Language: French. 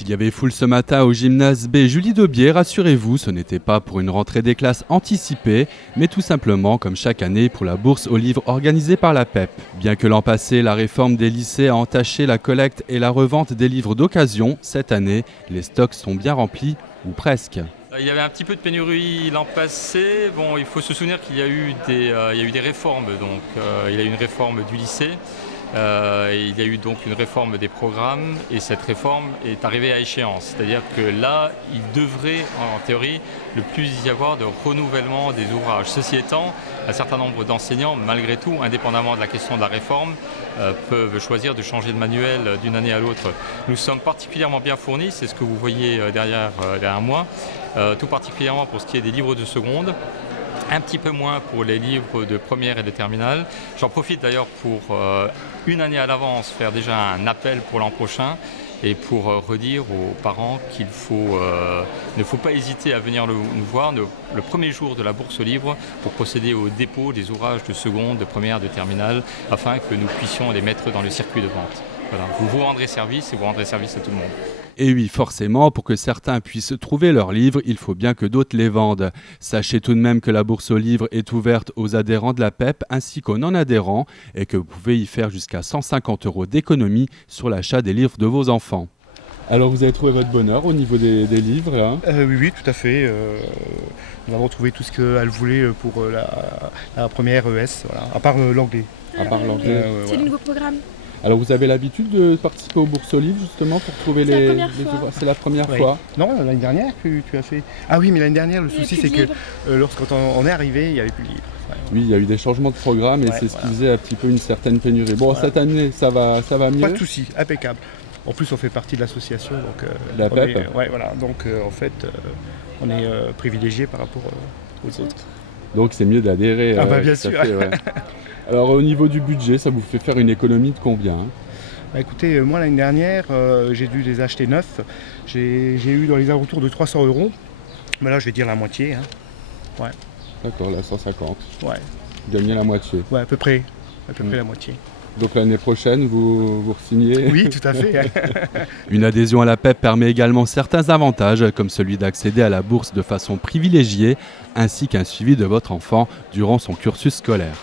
S'il y avait foule ce matin au gymnase B Julie Daubier, rassurez-vous, ce n'était pas pour une rentrée des classes anticipée, mais tout simplement, comme chaque année, pour la bourse aux livres organisée par la PEP. Bien que l'an passé, la réforme des lycées a entaché la collecte et la revente des livres d'occasion, cette année, les stocks sont bien remplis, ou presque. Il y avait un petit peu de pénurie l'an passé. Bon, il faut se souvenir qu'il y a eu des réformes. Donc, il y a eu une réforme du lycée. Il y a eu donc une réforme des programmes et cette réforme est arrivée à échéance. C'est-à-dire que là, il devrait, en théorie, le plus y avoir de renouvellement des ouvrages. Ceci étant, un certain nombre d'enseignants, malgré tout, indépendamment de la question de la réforme, peuvent choisir de changer de manuel d'une année à l'autre. Nous sommes particulièrement bien fournis, c'est ce que vous voyez derrière moi, tout particulièrement pour ce qui est des livres de seconde. Un petit peu moins pour les livres de première et de terminale. J'en profite d'ailleurs pour une année à l'avance faire déjà un appel pour l'an prochain et pour redire aux parents qu'il ne faut pas hésiter à venir nous voir le premier jour de la bourse aux livres pour procéder au dépôt des ouvrages de seconde, de première, de terminale afin que nous puissions les mettre dans le circuit de vente. Voilà. Vous vous rendrez service et vous rendrez service à tout le monde. Et oui, forcément, pour que certains puissent trouver leurs livres, il faut bien que d'autres les vendent. Sachez tout de même que la bourse aux livres est ouverte aux adhérents de la PEP ainsi qu'aux non-adhérents et que vous pouvez y faire jusqu'à 150 € d'économie sur l'achat des livres de vos enfants. Alors vous avez trouvé votre bonheur au niveau des livres hein Oui, tout à fait. Nous avons trouvé tout ce qu'elle voulait pour la première ES, voilà. À part l'anglais. C'est le nouveau programme. Alors vous avez l'habitude de participer aux bourses aux livres justement pour trouver les ouvrages. C'est la première fois. Non, l'année dernière tu as fait. Ah oui, mais l'année dernière le souci c'est que lorsqu'on est arrivé, il n'y avait plus de livres. Ouais. Oui, il y a eu des changements de programme et c'est ce qui faisait un petit peu une certaine pénurie. Bon, cette année ça va mieux. Pas de souci, impeccable. En plus on fait partie de l'association donc la PEP. Donc en fait on est privilégié par rapport aux autres. Donc c'est mieux d'adhérer. Bien sûr. Alors au niveau du budget, ça vous fait faire une économie de combien Écoutez, moi l'année dernière, j'ai dû les acheter neufs. J'ai eu dans les alentours de 300 €. Mais là, je vais dire la moitié. Hein. Ouais. D'accord, là 150. Ouais. Gagner la moitié. Ouais, à peu près la moitié. Donc l'année prochaine, vous re-signez? Oui, tout à fait. Une adhésion à la PEP permet également certains avantages, comme celui d'accéder à la bourse de façon privilégiée, ainsi qu'un suivi de votre enfant durant son cursus scolaire.